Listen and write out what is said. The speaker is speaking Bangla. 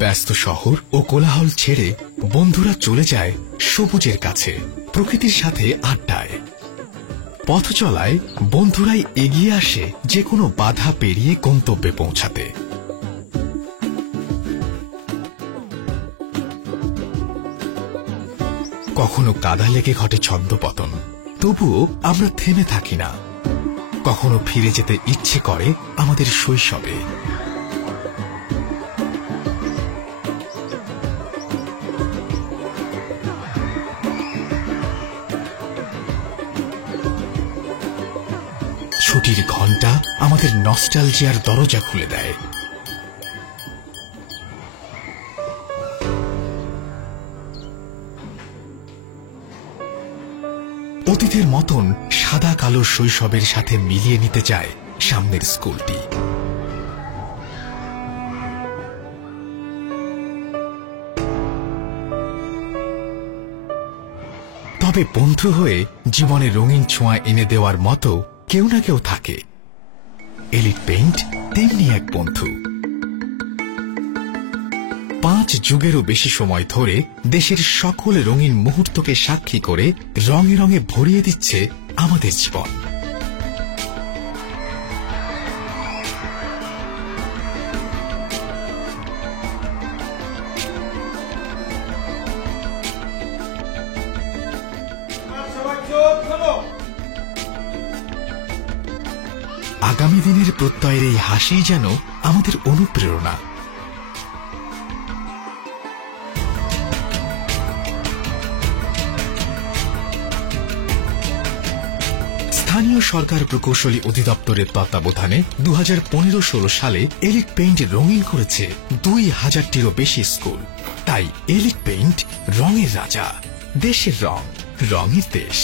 ব্যস্ত শহর ও কোলাহল ছেড়ে বন্ধুরা চলে যায় সবুজের কাছে, প্রকৃতির সাথে আড্ডায়। পথ চলায় বন্ধুরাই এগিয়ে আসে যে কোনো বাধা পেরিয়ে গন্তব্যে পৌঁছাতে। কখনো কাদা লেগে ঘটে ছন্দপতন, তবুও আমরা থেমে থাকি না। কখনো ফিরে যেতে ইচ্ছে করে আমাদের শৈশবে। ছুটির ঘন্টা আমাদের নস্টালজিয়ার দরজা খুলে দেয়। অতীতের মতন সাদা কালো শৈশবের সাথে মিলিয়ে নিতে চায় সামনের স্কুলটি। তবে বন্ধু হয়ে জীবনে রঙিন ছোঁয়া এনে দেওয়ার মতো কেউ না কেউ থাকে। এলিট পেইন্ট তেমনি এক বন্ধু। 5 যুগেরও বেশি সময় ধরে দেশের সকল রঙিন মুহূর্তকে সাক্ষী করে রঙে রঙে ভরিয়ে দিচ্ছে আমাদের জীবন। আগামী দিনের প্রত্যয়ের এই হাসিই যেন আমাদের অনুপ্রেরণা। স্থানীয় সরকার প্রকৌশলী অধিদপ্তরের তত্ত্বাবধানে 2015-16 সালে এলিট পেইন্ট রঙিন করেছে 2000-টিরও বেশি স্কুল। তাই এলিট পেইন্ট রঙের রাজা, দেশের রং, রঙের দেশ।